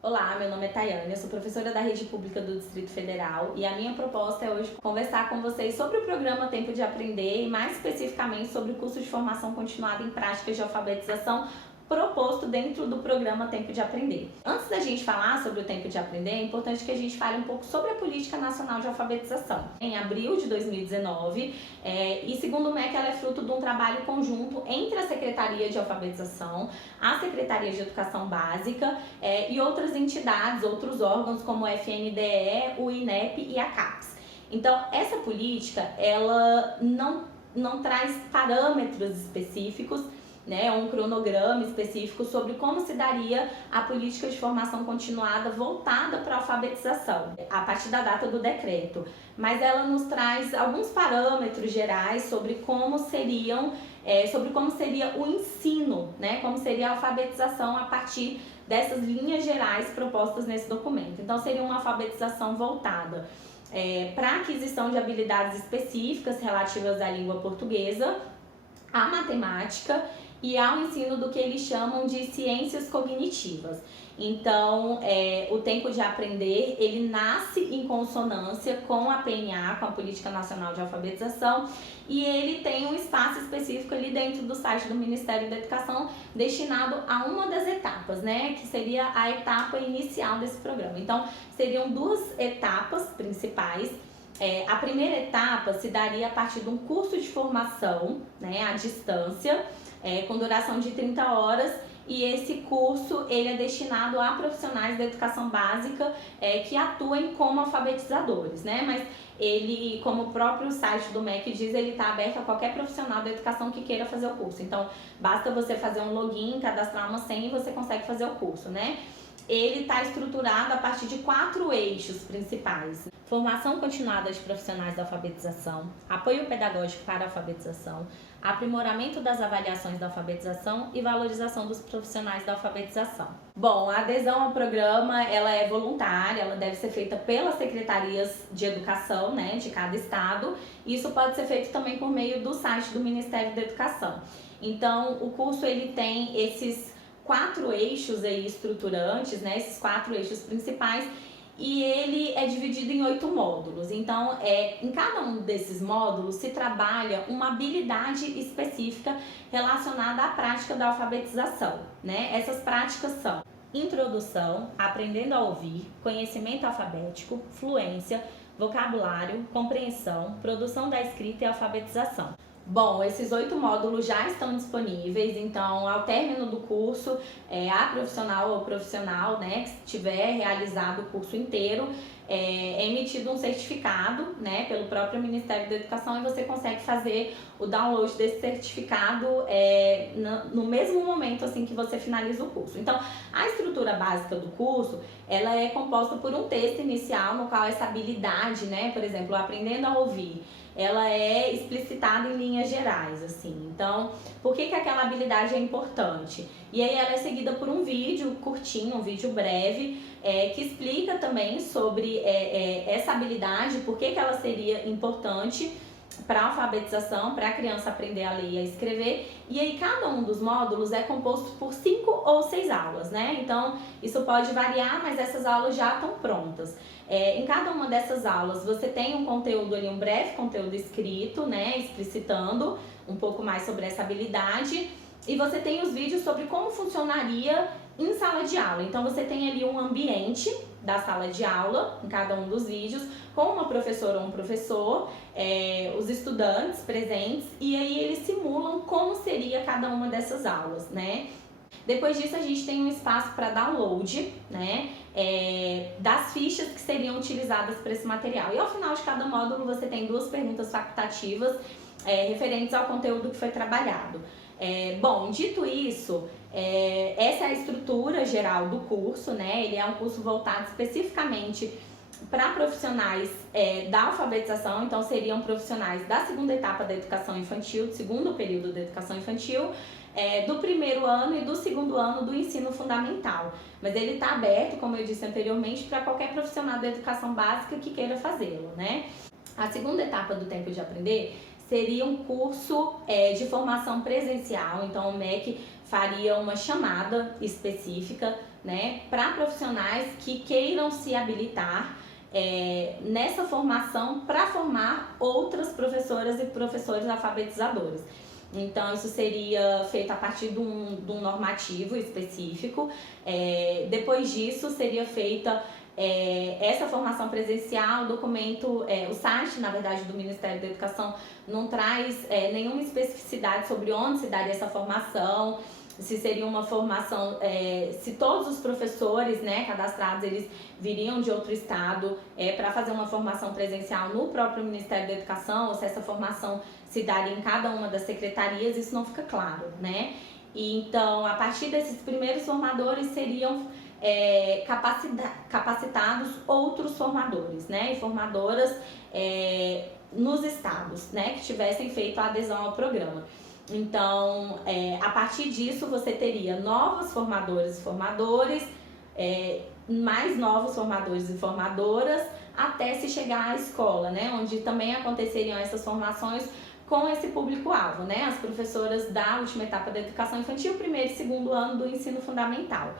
Olá, meu nome é Tayane, eu sou professora da Rede Pública do Distrito Federal e a minha proposta é hoje conversar com vocês sobre o programa Tempo de Aprender e mais especificamente sobre o curso de formação continuada em práticas de alfabetização proposto dentro do programa Tempo de Aprender. Antes da gente falar sobre o Tempo de Aprender, é importante que a gente fale um pouco sobre a Política Nacional de Alfabetização. Em abril de 2019, e segundo o MEC, ela é fruto de um trabalho conjunto entre a Secretaria de Alfabetização, a Secretaria de Educação Básica e outras entidades, outros órgãos como o FNDE, o INEP e a CAPES. Então, essa política, ela não traz parâmetros específicos, né, um cronograma específico sobre como se daria a política de formação continuada voltada para a alfabetização, a partir da data do decreto. Mas ela nos traz alguns parâmetros gerais sobre como seria o ensino, né, como seria a alfabetização a partir dessas linhas gerais propostas nesse documento. Então, seria uma alfabetização voltada para a aquisição de habilidades específicas relativas à língua portuguesa, à matemática e ao ensino do que eles chamam de ciências cognitivas. Então, o Tempo de Aprender, ele nasce em consonância com a PNA, com a Política Nacional de Alfabetização, e ele tem um espaço específico ali dentro do site do Ministério da Educação destinado a uma das etapas, né, que seria a etapa inicial desse programa. Então, seriam duas etapas principais. A primeira etapa se daria a partir de um curso de formação, né, à distância, com duração de 30 horas, e esse curso ele é destinado a profissionais da educação básica que atuem como alfabetizadores, né? Mas ele, como o próprio site do MEC diz, ele está aberto a qualquer profissional da educação que queira fazer o curso. Então, basta você fazer um login, cadastrar uma senha e você consegue fazer o curso, né? Ele está estruturado a partir de 4 eixos principais: formação continuada de profissionais da alfabetização, apoio pedagógico para a alfabetização, aprimoramento das avaliações da alfabetização e valorização dos profissionais da alfabetização. Bom, a adesão ao programa ela é voluntária, ela deve ser feita pelas secretarias de educação, né, de cada estado. Isso pode ser feito também por meio do site do Ministério da Educação. Então, o curso ele tem esses 4 eixos aí estruturantes, né, esses 4 eixos principais, e ele é dividido em 8 módulos. Então, em cada um desses módulos se trabalha uma habilidade específica relacionada à prática da alfabetização, né? Essas práticas são introdução, aprendendo a ouvir, conhecimento alfabético, fluência, vocabulário, compreensão, produção da escrita e alfabetização. Bom, esses 8 módulos já estão disponíveis, então ao término do curso, a profissional ou profissional, né, que tiver realizado o curso inteiro, é emitido um certificado, né, pelo próprio Ministério da Educação, e você consegue fazer o download desse certificado no mesmo momento assim que você finaliza o curso. Então, a estrutura básica do curso, ela é composta por um texto inicial no qual essa habilidade, né, por exemplo, aprendendo a ouvir, ela é explicitada em linhas gerais, assim. Então, por que aquela habilidade é importante? E aí ela é seguida por um vídeo curtinho, um vídeo breve, que explica também sobre essa habilidade, por que ela seria importante para a alfabetização, para a criança aprender a ler e a escrever. E aí cada um dos módulos é composto por 5 ou 6 aulas, né? Então isso pode variar, mas essas aulas já estão prontas. Em cada uma dessas aulas você tem um conteúdo ali, um breve conteúdo escrito, né, explicitando um pouco mais sobre essa habilidade, e você tem os vídeos sobre como funcionaria em sala de aula. Então você tem ali um ambiente da sala de aula, em cada um dos vídeos, com uma professora ou um professor, os estudantes presentes, e aí eles simulam como seria cada uma dessas aulas, né? Depois disso a gente tem um espaço para download, né, das fichas que seriam utilizadas para esse material. E ao final de cada módulo você tem 2 perguntas facultativas referentes ao conteúdo que foi trabalhado. Bom, dito isso, essa é a estrutura geral do curso, né? Ele é um curso voltado especificamente para profissionais da alfabetização, então seriam profissionais da segunda etapa da educação infantil, do segundo período da educação infantil, do primeiro ano e do segundo ano do ensino fundamental. Mas ele está aberto, como eu disse anteriormente, para qualquer profissional da educação básica que queira fazê-lo, né? A segunda etapa do Tempo de Aprender seria um curso de formação presencial, então o MEC faria uma chamada específica, né, para profissionais que queiram se habilitar nessa formação para formar outras professoras e professores alfabetizadores. Então, isso seria feito a partir de um normativo específico. Depois disso, seria feita essa formação presencial. O documento, o site, na verdade, do Ministério da Educação não traz nenhuma especificidade sobre onde se daria essa formação, se seria uma formação, se todos os professores, né, cadastrados, eles viriam de outro estado para fazer uma formação presencial no próprio Ministério da Educação, ou se essa formação se daria em cada uma das secretarias, isso não fica claro, né? E, então, a partir desses primeiros formadores seriam capacitados outros formadores, né, e formadoras nos estados, né, que tivessem feito a adesão ao programa. Então, a partir disso, você teria novos formadores e formadores, mais novos formadores e formadoras, até se chegar à escola, né, onde também aconteceriam essas formações com esse público-alvo, né, as professoras da última etapa da educação infantil, primeiro e segundo ano do ensino fundamental.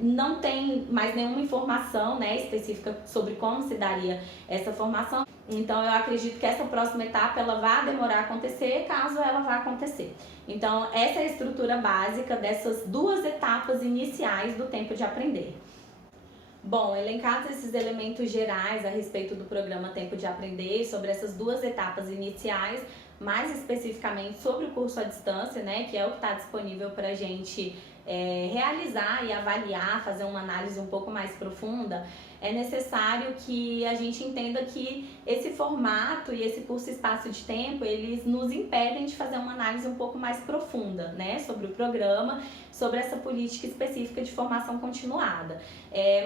Não tem mais nenhuma informação, né, específica sobre como se daria essa formação. Então, eu acredito que essa próxima etapa ela vai demorar a acontecer, caso ela vá acontecer. Então, essa é a estrutura básica dessas duas etapas iniciais do tempo de aprender. Bom, elencados esses elementos gerais a respeito do programa Tempo de Aprender, sobre essas duas etapas iniciais, mais especificamente sobre o curso à distância, né, que é o que está disponível para a gente realizar e avaliar, fazer uma análise um pouco mais profunda, é necessário que a gente entenda que esse formato e esse curso espaço de tempo, eles nos impedem de fazer uma análise um pouco mais profunda, né, sobre o programa, sobre essa política específica de formação continuada.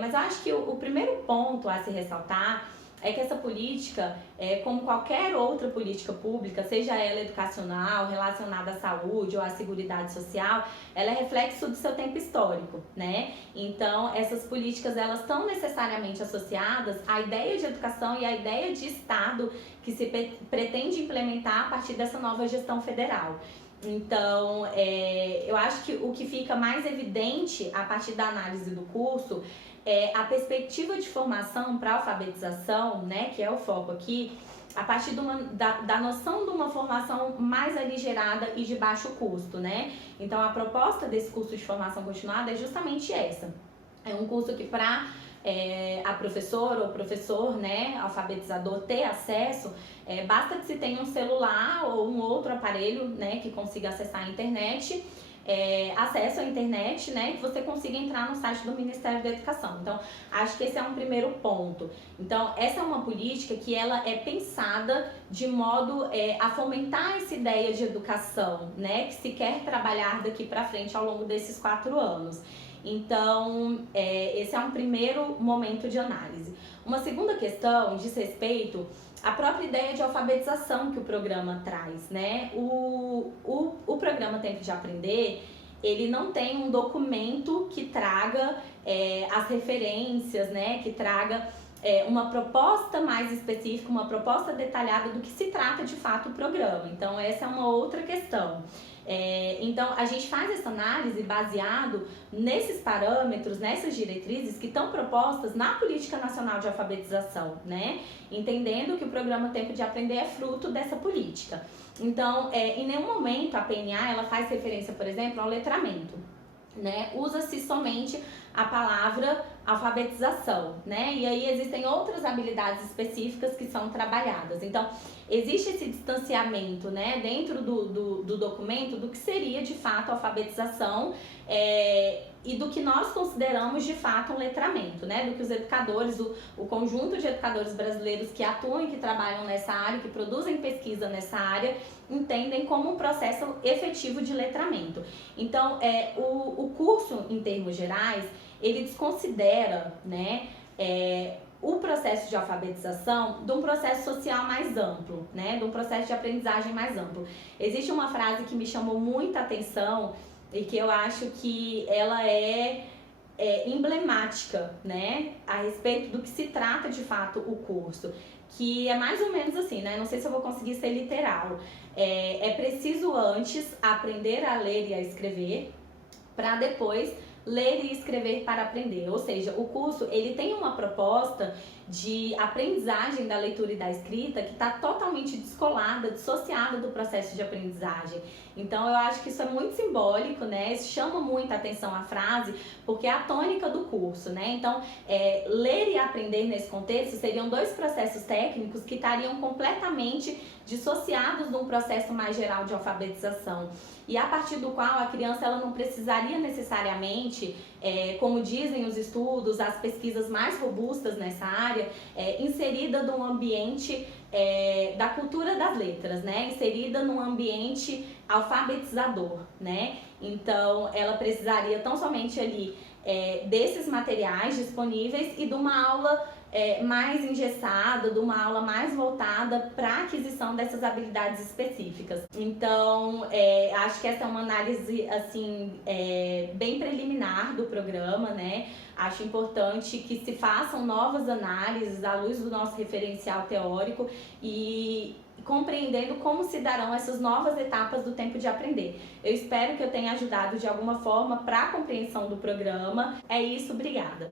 Mas eu acho que o primeiro ponto a se ressaltar é que essa política, como qualquer outra política pública, seja ela educacional, relacionada à saúde ou à seguridade social, ela é reflexo do seu tempo histórico, né? Então, essas políticas, elas estão necessariamente associadas à ideia de educação e à ideia de Estado que se pretende implementar a partir dessa nova gestão federal. Então, eu acho que o que fica mais evidente a partir da análise do curso a perspectiva de formação para alfabetização, né, que é o foco aqui, a partir da noção de uma formação mais aligerada e de baixo custo, né? Então, a proposta desse curso de formação continuada é justamente essa. É um curso que para a professora ou professor, né, alfabetizador, ter acesso, basta que se tenha um celular ou um outro aparelho, né, que consiga acessar a internet, acesso à internet, né, que você consiga entrar no site do Ministério da Educação. Então, acho que esse é um primeiro ponto. Então, essa é uma política que ela é pensada de modo a fomentar essa ideia de educação, né, que se quer trabalhar daqui para frente ao longo desses 4 anos. Então, esse é um primeiro momento de análise. Uma segunda questão diz respeito à própria ideia de alfabetização que o programa traz, né? O programa Tempo de Aprender, ele não tem um documento que traga as referências, né? Que traga uma proposta mais específica, uma proposta detalhada do que se trata de fato o programa. Então, essa é uma outra questão. Então, a gente faz essa análise baseado nesses parâmetros, nessas diretrizes que estão propostas na Política Nacional de Alfabetização, né? Entendendo que o programa Tempo de Aprender é fruto dessa política. Então, em nenhum momento a PNA ela faz referência, por exemplo, ao letramento, né? Usa-se somente a palavra alfabetização, né? E aí existem outras habilidades específicas que são trabalhadas. Então, existe esse distanciamento, né, dentro do documento do que seria de fato a alfabetização e do que nós consideramos de fato um letramento, né? Do que os educadores, o conjunto de educadores brasileiros que atuam e que trabalham nessa área, que produzem pesquisa nessa área, entendem como um processo efetivo de letramento. Então, o curso, em termos gerais, ele desconsidera, né, o processo de alfabetização de um processo social mais amplo, né, de um processo de aprendizagem mais amplo. Existe uma frase que me chamou muita atenção e que eu acho que ela é emblemática, né, a respeito do que se trata de fato o curso, que é mais ou menos assim, né, não sei se eu vou conseguir ser literal. É preciso antes aprender a ler e a escrever para depois Ler e Escrever para Aprender. Ou seja, o curso ele tem uma proposta de aprendizagem da leitura e da escrita que está totalmente descolada, dissociada do processo de aprendizagem. Então eu acho que isso é muito simbólico, né? Chama muito a atenção a frase, porque é a tônica do curso, né? Então, ler e aprender nesse contexto seriam dois processos técnicos que estariam completamente dissociados de um processo mais geral de alfabetização. E a partir do qual a criança ela não precisaria necessariamente, como dizem os estudos, as pesquisas mais robustas nessa área, inserida num ambiente da cultura das letras, né? Inserida num ambiente alfabetizador, né? Então, ela precisaria tão somente ali desses materiais disponíveis e de uma aula mais engessada, de uma aula mais voltada para a aquisição dessas habilidades específicas. Então, acho que essa é uma análise assim, bem preliminar do programa, né? Acho importante que se façam novas análises à luz do nosso referencial teórico e compreendendo como se darão essas novas etapas do tempo de aprender. Eu espero que eu tenha ajudado de alguma forma para a compreensão do programa. É isso, obrigada!